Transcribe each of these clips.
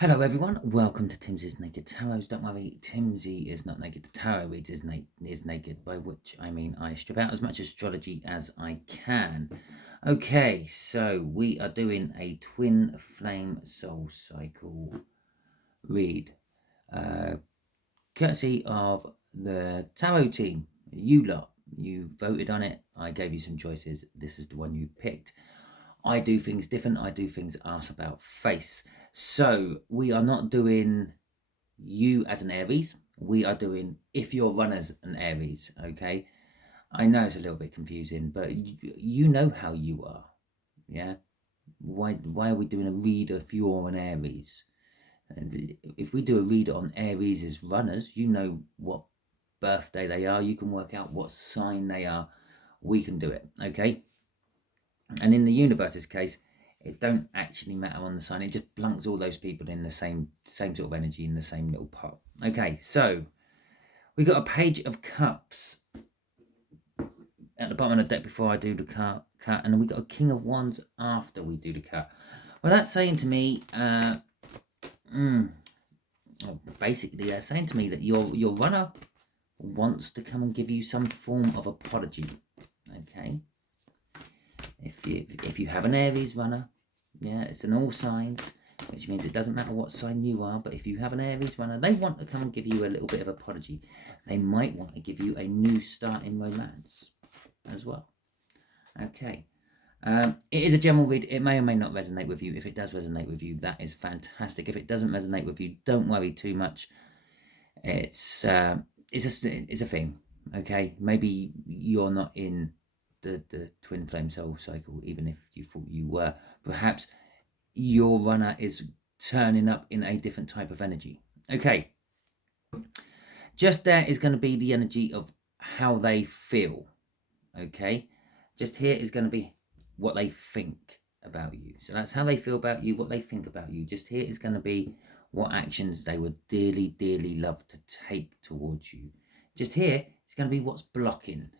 Hello everyone, welcome to Timsy's Naked Tarot. Don't worry, Timsy is not naked. The tarot reads is naked, by which I mean I strip out as much astrology as I can. Okay, so we are doing a twin flame soul cycle read, courtesy of the tarot team. You lot, you voted on it. I gave you some choices. This is the one you picked. I do things different. I do things ass about face. So we are not doing you as an Aries. We are doing if your runner's an Aries, okay? I know it's a little bit confusing, but you know how you are, yeah? Why are we doing a read if you're an Aries? And if we do a read on Aries as runners, you know what birthday they are. You can work out what sign they are. We can do it, okay? And in the universe's case, it don't actually matter on the sign. It just blunks all those people in the same sort of energy in the same little pot. Okay, so we got a Page of Cups at the bottom of the deck before I do the cut, and then we got a King of Wands after we do the cut. Well, that's saying to me, basically, they're saying to me that your runner wants to come and give you some form of apology. Okay. If you have an Aries runner, yeah, it's in all signs, which means it doesn't matter what sign you are, but if you have an Aries runner, they want to come and give you a little bit of apology. They might want to give you a new start in romance as well. Okay. It is a general read. It may or may not resonate with you. If it does resonate with you, that is fantastic. If it doesn't resonate with you, don't worry too much. It's a thing. Okay, maybe you're not in the twin flame soul cycle, even if you thought you were. Perhaps your runner is turning up in a different type of energy. Okay, just there is going to be the energy of how they feel. Okay, just here is going to be what they think about you. So that's how they feel about you, what they think about you. Just here is going to be what actions they would dearly, dearly love to take towards you. Just here, it's going to be what's blocking.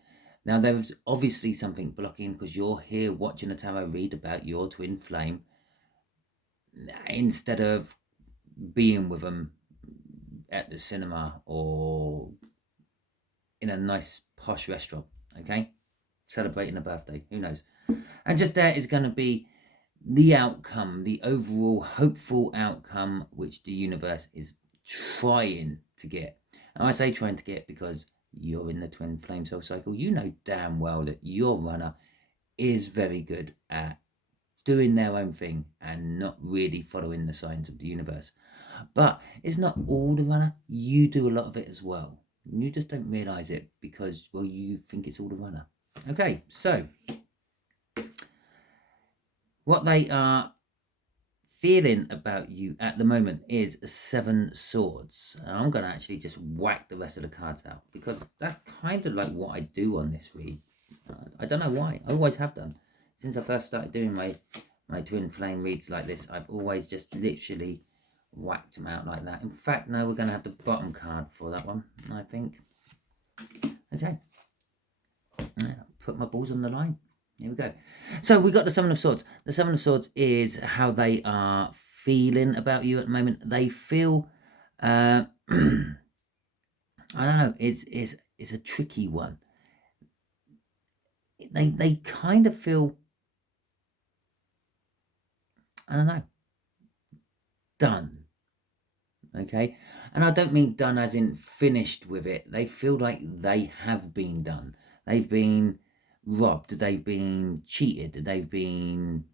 Now, there's obviously something blocking because you're here watching a tarot read about your twin flame instead of being with them at the cinema or in a nice posh restaurant, okay? Celebrating a birthday, who knows? And just there is going to be the outcome, the overall hopeful outcome, which the universe is trying to get. And I say trying to get because you're in the twin flame soul cycle. You know damn well that your runner is very good at doing their own thing and not really following the signs of the universe. But it's not all the runner. You do a lot of it as well. You just don't realize it because, well, you think it's all the runner. Okay, so what they are feeling about you at the moment is 7 swords. And I'm going to actually just whack the rest of the cards out because that's kind of like what I do on this read. I don't know why. I always have done. Since I first started doing my twin flame reads like this, I've always just literally whacked them out like that. In fact, no, we're going to have the bottom card for that one, I think. Okay. Put my balls on the line. Here we go. So we got the 7 of Swords. The 7 of Swords is how they are feeling about you at the moment. They feel, I don't know, it's a tricky one. They kind of feel, I don't know, done. Okay? And I don't mean done as in finished with it. They feel like they have been done. They've been robbed. They've been cheated. They've been,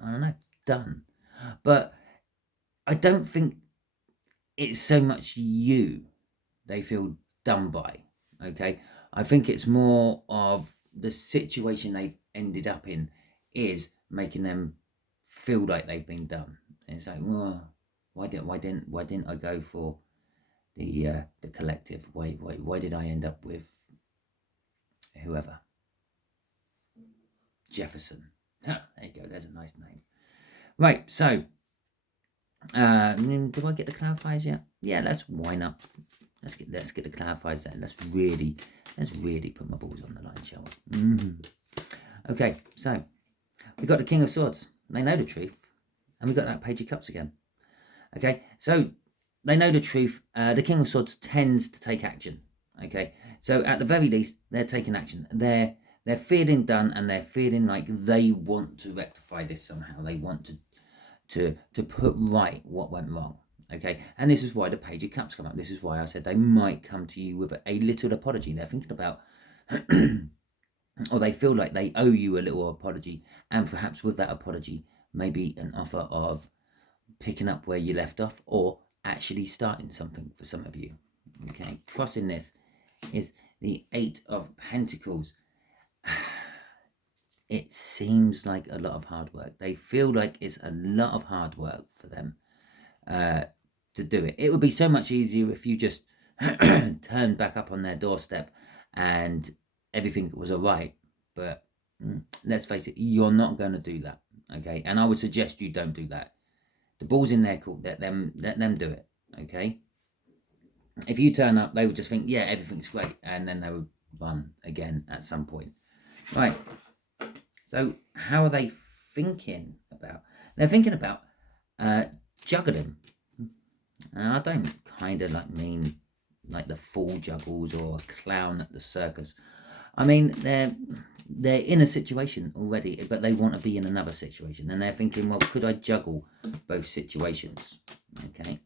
I don't know, done. But I don't think it's so much you they feel done by, okay? I think it's more of the situation they've ended up in is making them feel like they've been done. It's like, well, why didn't I go for the collective? Why did I end up with whoever? Jefferson. There you go. There's a nice name. Right. So, do I get the clarifiers yet? Yeah. Let's wind up. Let's get the clarifiers then. Let's really put my balls on the line, shall we? Okay. So we got the King of Swords. They know the truth. And we got that Page of Cups again. Okay, so they know the truth. The King of Swords tends to take action. Okay, so at the very least, they're taking action. They're feeling done, and they're feeling like they want to rectify this somehow. They want to put right what went wrong. Okay, and this is why the Page of Cups come up. This is why I said they might come to you with a little apology. They're thinking about, or they feel like they owe you a little apology, and perhaps with that apology, maybe an offer of picking up where you left off, or actually starting something for some of you. Okay, crossing this is the Eight of Pentacles. It seems like a lot of hard work. They feel like it's a lot of hard work for them to do it. It would be so much easier if you just turned back up on their doorstep and everything was all right. But let's face it, you're not going to do that. Okay, and I would suggest you don't do that. The ball's in their court. Let them do it. Okay. If you turn up, they would just think, yeah, everything's great, and then they would run again at some point. Right. So how are they thinking about? They're thinking about juggling. And I don't kind of mean like the fool juggles or a clown at the circus. I mean they're in a situation already, but they want to be in another situation, and they're thinking, well, could I juggle both situations? Okay.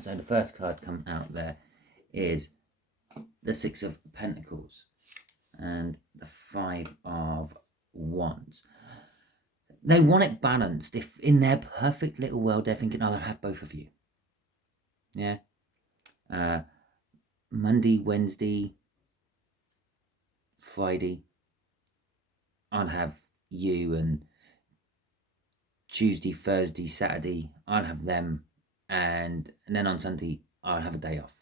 So the first card come out there is the Six of Pentacles and the Five of Wands. They want it balanced. If in their perfect little world they're thinking, I'll have both of you. Yeah. Monday, Wednesday, Friday, I'll have you, and Tuesday, Thursday, Saturday, I'll have them, and then on Sunday, I'll have a day off.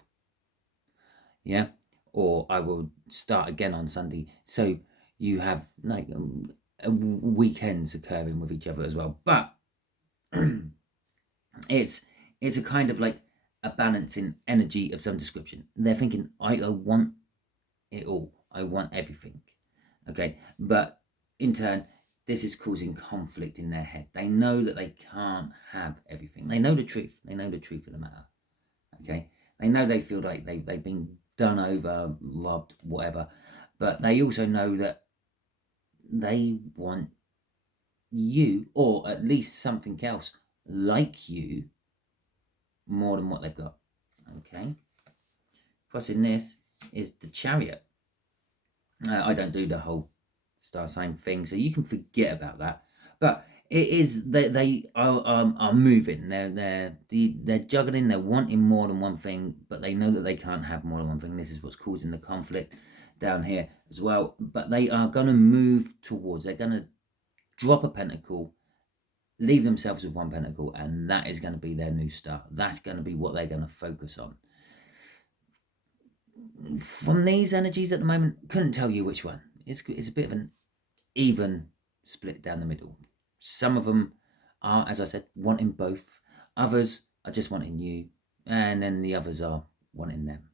Yeah. Or I will start again on Sunday. So you have like weekends occurring with each other as well. But it's a kind of like a balancing energy of some description. They're thinking, I want it all. I want everything. Okay. But in turn, this is causing conflict in their head. They know that they can't have everything. They know the truth. They know the truth of the matter. Okay. They know they feel like they've been done over, robbed, whatever. But they also know that they want you, or at least something else like you, more than what they've got. Okay. Crossing this is the Chariot. I don't do the whole star sign thing, so you can forget about that. But it is they are moving. They're juggling. They're wanting more than one thing, but they know that they can't have more than one thing. This is what's causing the conflict down here as well. But they are going to move towards. They're going to drop a pentacle, leave themselves with one pentacle, and that is going to be their new start. That's going to be what they're going to focus on. From these energies at the moment, couldn't tell you which one. It's a bit of an even split down the middle. Some of them are, as I said, wanting both. Others are just wanting you, and then the others are wanting them.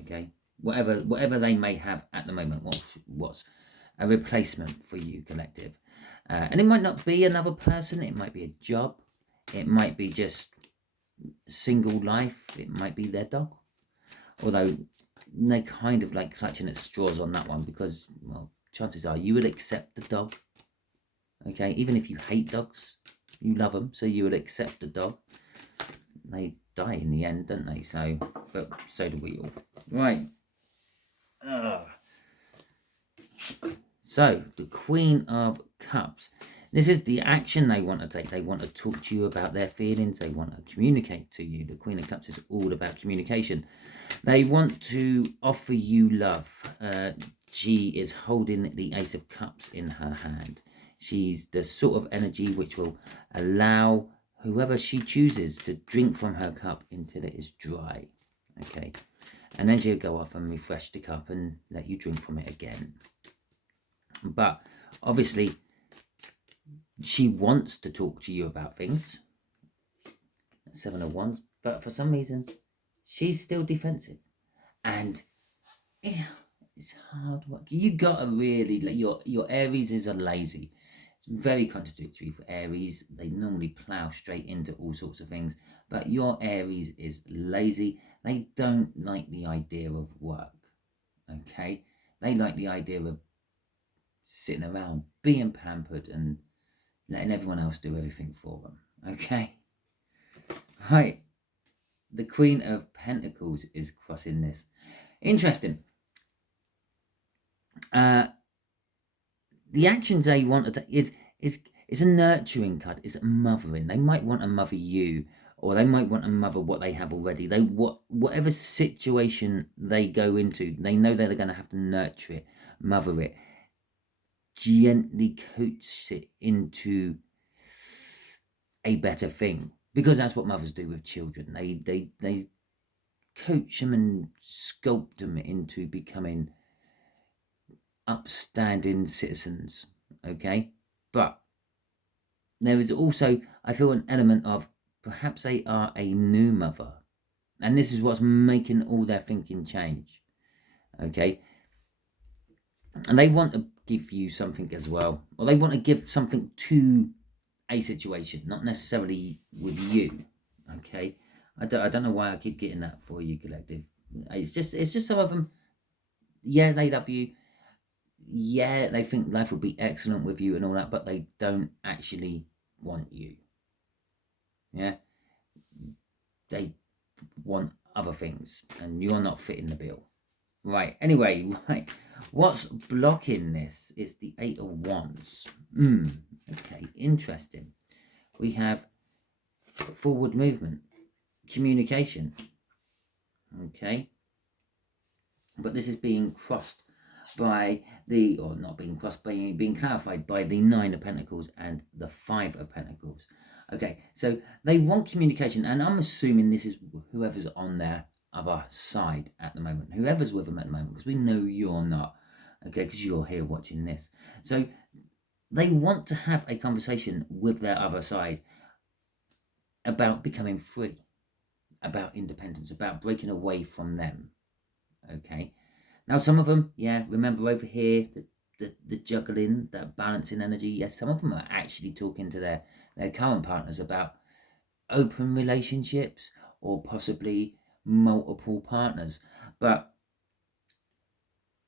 Okay, whatever they may have at the moment, what's a replacement for you, collective. And it might not be another person. It might be a job. It might be just single life. It might be their dog. Although they kind of like clutching at straws on that one, because, well, chances are you will accept the dog. Okay, even if you hate dogs, you love them, so you would accept the dog. They die in the end, don't they? So, but so do we all. Right. So, the Queen of Cups. This is the action they want to take. They want to talk to you about their feelings. They want to communicate to you. The Queen of Cups is all about communication. They want to offer you love. She is holding the Ace of Cups in her hand. She's the sort of energy which will allow whoever she chooses to drink from her cup until it is dry. Okay. And then she'll go off and refresh the cup and let you drink from it again. But obviously, she wants to talk to you about things. 7 of Wands. But for some reason, she's still defensive. And yeah, it's hard work. You gotta really, your Aries is a lazy. It's very contradictory for Aries. They normally plow straight into all sorts of things, but your Aries is lazy. They don't like the idea of work, okay? They like the idea of sitting around, being pampered, and letting everyone else do everything for them, okay? Right, the Queen of Pentacles is crossing this. Interesting. The actions they want to take is a nurturing card. It's a mothering. They might want to mother you, or they might want to mother what they have already. Whatever situation they go into, they know they're going to have to nurture it, mother it, gently coach it into a better thing, because that's what mothers do with children. They coach them and sculpt them into becoming upstanding citizens, okay? But there is also, I feel, an element of perhaps they are a new mother, and this is what's making all their thinking change, okay? And they want to give you something as well, or they want to give something to a situation, not necessarily with you, okay? I don't know why I keep getting that for you, collective. It's just some of them, yeah, they love you, yeah, they think life would be excellent with you and all that, but they don't actually want you. Yeah, they want other things, and you're not fitting the bill. Right, anyway, right, what's blocking this? It's the Eight of Wands. Okay, interesting. We have forward movement, communication, okay, but this is being crossed by the, or not being crossed, by being clarified by the Nine of Pentacles and the Five of Pentacles. Okay, so they want communication, and I'm assuming this is whoever's on their other side at the moment, whoever's with them at the moment, because we know you're not, okay, because you're here watching this. So they want to have a conversation with their other side about becoming free, about independence, about breaking away from them, okay? Now, some of them, yeah, remember over here, the juggling, that balancing energy, yes, some of them are actually talking to their current partners about open relationships or possibly multiple partners. But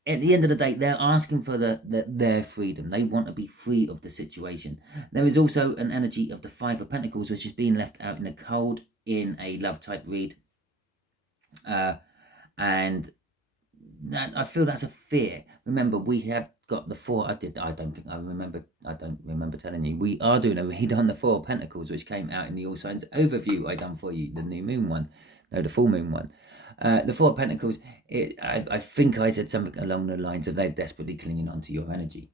at the end of the day, they're asking for their freedom. They want to be free of the situation. There is also an energy of the Five of Pentacles, which is being left out in the cold in a love type read. And that, I feel that's a fear. Remember, we have got the Four. I don't remember telling you. We are doing a read on the Four of Pentacles, which came out in the All Signs overview I done for you, the new moon one. No, the full moon one. The Four of Pentacles, I think I said something along the lines of they're desperately clinging onto your energy.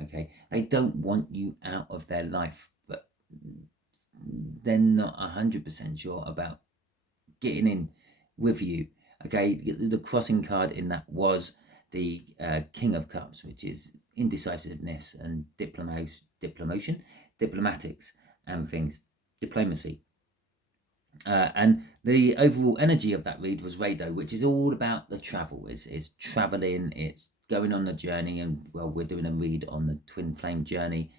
Okay, they don't want you out of their life, but they're not 100% sure about getting in with you. Okay, the crossing card in that was the King of Cups, which is indecisiveness and diplomatics and things, diplomacy. And the overall energy of that read was Rado, which is all about the travel. It's traveling, it's going on the journey, and well, we're doing a read on the Twinflame journey,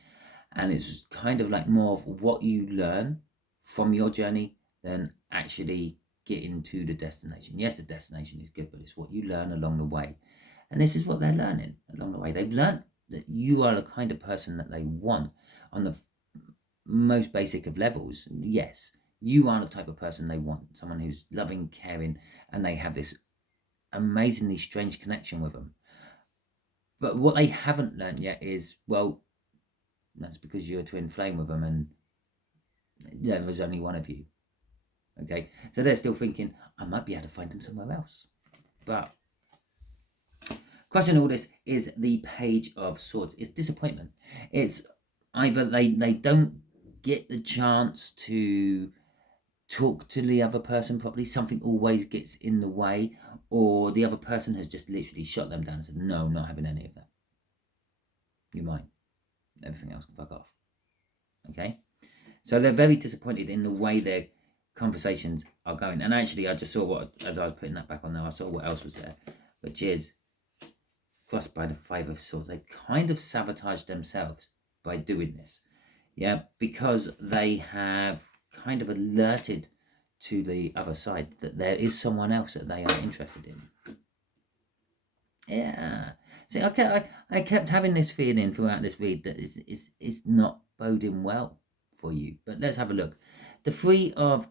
and it's kind of like more of what you learn from your journey than actually getting to the destination. Yes, the destination is good, but it's what you learn along the way. And this is what they're learning along the way. They've learned that you are the kind of person that they want on the most basic of levels. Yes, you are the type of person they want, someone who's loving, caring, and they have this amazingly strange connection with them. But what they haven't learned yet is, well, that's because you're a twin flame with them, and yeah, there's only one of you. Okay, so they're still thinking, I might be able to find them somewhere else. But crossing all this is the Page of Swords. It's disappointment. It's either they don't get the chance to talk to the other person properly, something always gets in the way, or the other person has just literally shut them down and said, no, I'm not having any of that. You might. Everything else can fuck off. Okay? So they're very disappointed in the way their conversations are going. And actually, I just saw as I was putting that back on there, I saw what else was there, which is crossed by the Five of Swords. They've kind of sabotaged themselves. by doing this. Yeah, because they have kind of alerted to the other side that there is someone else that they are interested in. Yeah. See, I kept having this feeling throughout this read that it's not boding well for you. But let's have a look. The Three of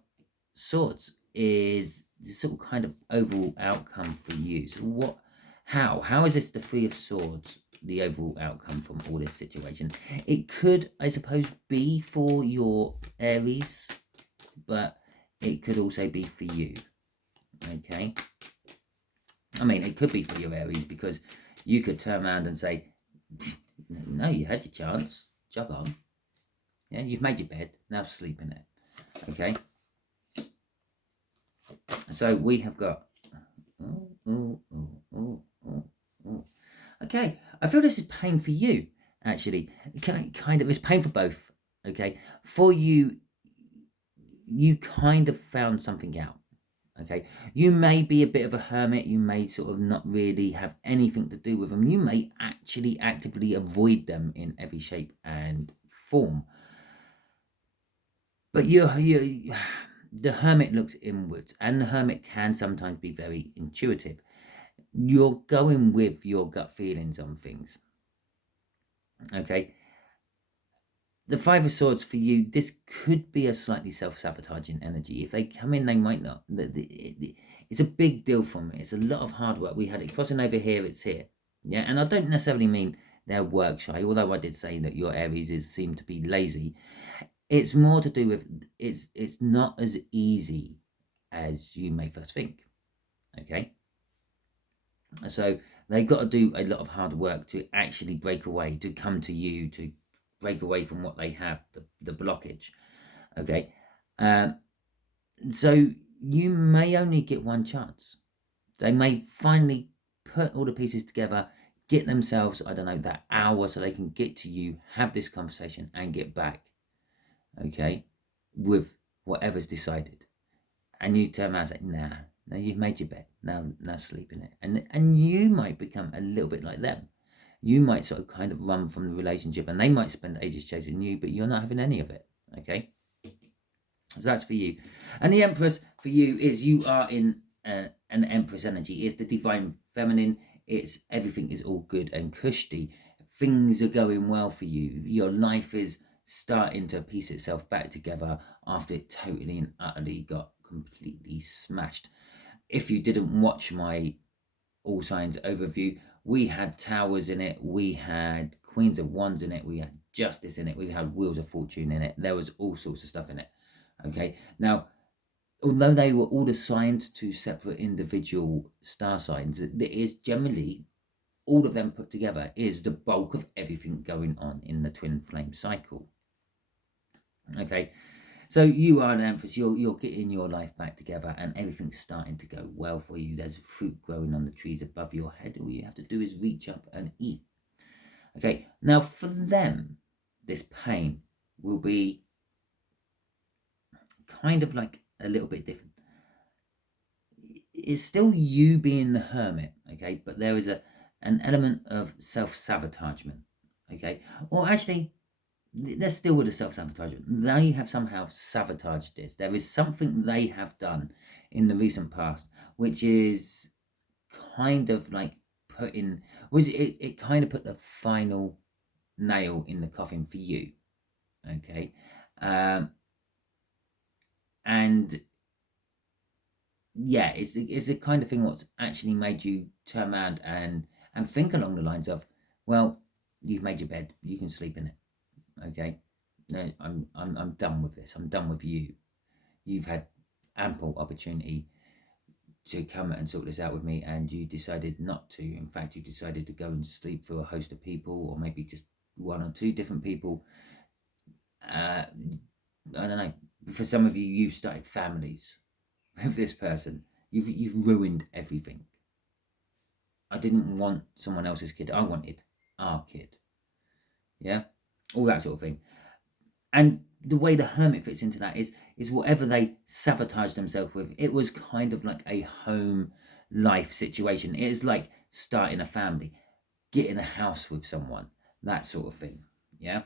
Swords is the sort of kind of overall outcome for you. So how is this the Three of Swords, the overall outcome from all this situation? It could, I suppose, be for your Aries, but it could also be for you. Okay. I mean, it could be for your Aries, because you could turn around and say, no, you had your chance, jog on. Yeah, you've made your bed, now sleep in it. Okay. So we have got, okay, I feel this is pain for you, actually. Kind of, it's pain for both. Okay. For you, you kind of found something out. Okay, you may be a bit of a hermit. You may sort of not really have anything to do with them. You may actually actively avoid them in every shape and form. But the hermit looks inwards, and the hermit can sometimes be very intuitive. You're going with your gut feelings on things. Okay. The Five of Swords for you, this could be a slightly self-sabotaging energy. If they come in, they might not. It's a big deal for me. It's a lot of hard work. We had it crossing over here, it's here. Yeah, and I don't necessarily mean they're work shy, although I did say that your Aries seem to be lazy. It's more to do with it's not as easy as you may first think. Okay. So they've got to do a lot of hard work to actually break away, to come to you, to break away from what they have, the blockage. Okay. So you may only get one chance. They may finally put all the pieces together, get themselves, I don't know, that hour so they can get to you, have this conversation and get back. Okay. With whatever's decided. And you turn around and say, nah, you've made your bed. Now sleep in it. And you might become a little bit like them. You might sort of kind of run from the relationship, and they might spend ages chasing you, but you're not having any of it. Okay. So that's for you. And the Empress for you is you are in an Empress energy. It's the divine feminine. It's everything is all good and cushy. Things are going well for you. Your life is starting to piece itself back together after it totally and utterly got completely smashed. If you didn't watch my all signs overview, we had Towers in it, we had Queens of Wands in it, we had Justice in it, we had Wheels of Fortune in it. There was all sorts of stuff in it. Okay, now although they were all assigned to separate individual star signs, it is generally all of them put together is the bulk of everything going on in the twin flame cycle. Okay, so you are an Empress. You're getting your life back together, and everything's starting to go well for you. There's fruit growing on the trees above your head. All you have to do is reach up and eat. Okay, now for them, this pain will be kind of like a little bit different. It's still you being the hermit, okay, but there is an element of self-sabotagement, okay, or actually let's deal with the self-sabotagement. They have somehow sabotaged this. There is something they have done in the recent past which is kind of like it kind of put the final nail in the coffin for you. Okay. And yeah, it's a kind of thing what's actually made you turn around and think along the lines of, well, you've made your bed, you can sleep in it. Okay, no, I'm done with this. I'm done with you. You've had ample opportunity to come and sort this out with me, and you decided not to. In fact, you decided to go and sleep through a host of people, or maybe just one or two different people. I don't know. For some of you, you started families with this person. You've ruined everything. I didn't want someone else's kid. I wanted our kid. Yeah, all that sort of thing. And the way the hermit fits into that is whatever they sabotage themselves with, it was kind of like a home life situation. It is like starting a family, getting a house with someone, that sort of thing. Yeah.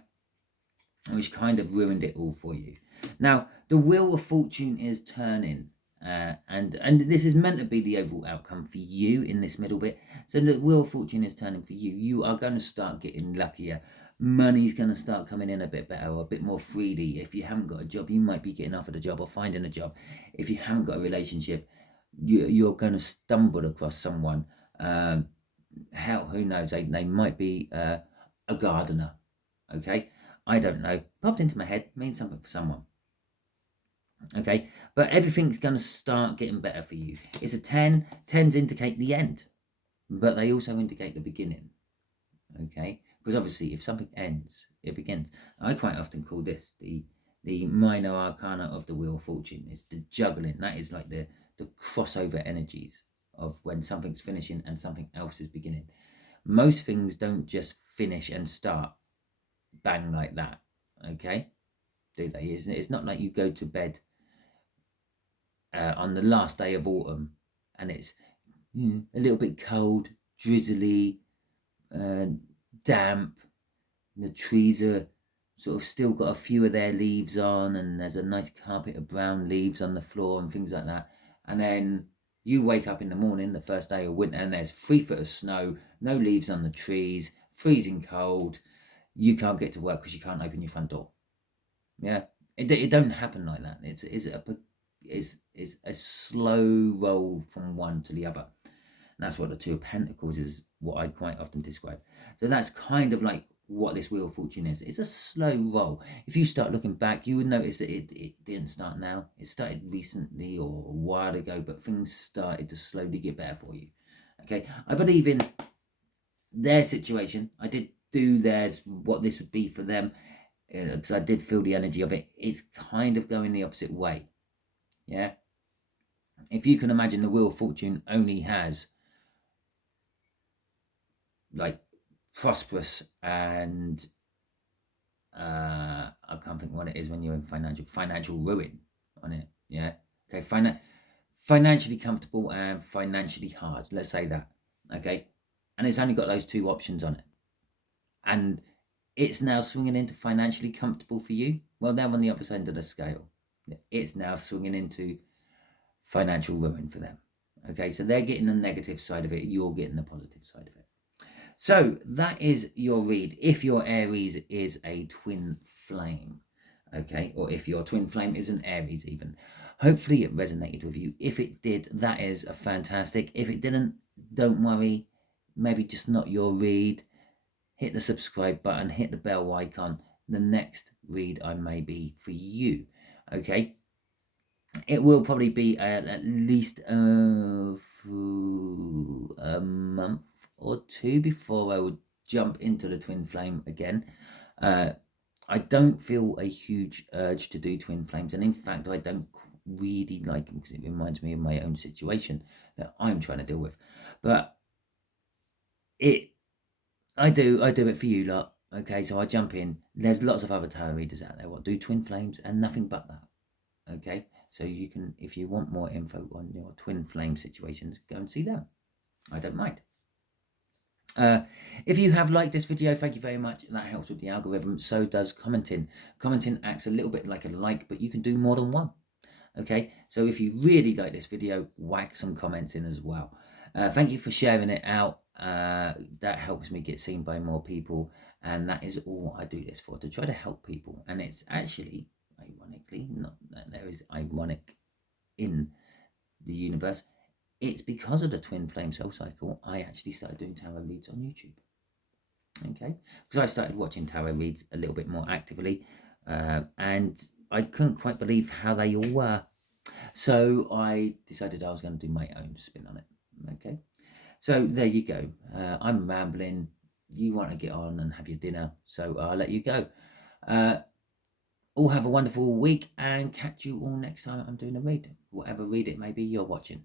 which kind of ruined it all for you. Now, the Wheel of Fortune is turning, and this is meant to be the overall outcome for you in this middle bit. So the Wheel of Fortune is turning for you. You are going to start getting luckier. Money's going to start coming in a bit better, or a bit more freely. If you haven't got a job, you might be getting offered a job or finding a job. If you haven't got a relationship, you're going to stumble across someone. Hell, who knows? They might be a gardener. Okay, I don't know. Popped into my head, means something for someone. Okay, but everything's going to start getting better for you. It's a 10. 10s indicate the end, but they also indicate the beginning. Okay, because obviously if something ends, it begins. I quite often call this the minor arcana of the Wheel of Fortune. It's the juggling. That is like the crossover energies of when something's finishing and something else is beginning. Most things don't just finish and start bang like that. Okay, do they? It's not like you go to bed on the last day of autumn and it's a little bit cold, drizzly, damp. The trees are sort of still got a few of their leaves on, and there's a nice carpet of brown leaves on the floor and things like that. And then you wake up in the morning, the first day of winter, and there's 3 foot of snow, no leaves on the trees, freezing cold. You can't get to work because you can't open your front door. Yeah, it don't happen like that. It's a slow roll from one to the other. And that's what the Two of Pentacles is, what I quite often describe. So that's kind of like what this Wheel of Fortune is. It's a slow roll. If you start looking back, you would notice that it didn't start now. It started recently or a while ago, but things started to slowly get better for you. Okay, I believe in their situation. I did do theirs, what this would be for them, because I did feel the energy of it. It's kind of going the opposite way. Yeah. If you can imagine, the Wheel of Fortune only has like prosperous and I can't think what it is when you're in financial ruin on it. Yeah. Okay. Financially comfortable and financially hard. Let's say that. Okay. And it's only got those 2 options on it. And it's now swinging into financially comfortable for you. Well, they're on the other end of the scale. It's now swinging into financial ruin for them. Okay, so they're getting the negative side of it. You're getting the positive side of it. So that is your read. If your Aries is a twin flame, okay, or if your twin flame is an Aries even. Hopefully it resonated with you. If it did, that is a fantastic. If it didn't, don't worry. Maybe just not your read. Hit the subscribe button, hit the bell icon. The next read I may be for you. Okay. It will probably be at least a month or 2 before I would jump into the twin flame again. I don't feel a huge urge to do twin flames, and in fact I don't really like them because it reminds me of my own situation that I'm trying to deal with. But I do it for you lot. Okay, so I jump in. There's lots of other tarot readers out there what do twin flames and nothing but that. Okay, so you can, if you want more info on your twin flame situations, go and see them. I don't mind. If you have liked this video, thank you very much. That helps with the algorithm. So does commenting. Commenting acts a little bit like a like, but you can do more than one. Okay, so if you really like this video, whack some comments in as well. Thank you for sharing it out. That helps me get seen by more people, and that is all I do this for, to try to help people. And it's actually, ironically, not that there is ironic in the universe, it's because of the twin flame soul cycle I actually started doing tarot reads on YouTube. Okay, because I started watching tarot reads a little bit more actively, and I couldn't quite believe how they all were. So I decided I was going to do my own spin on it. Okay, so there you go. I'm rambling. You want to get on and have your dinner, so I'll let you go. All have a wonderful week, and catch you all next time I'm doing a read, whatever read it may be you're watching.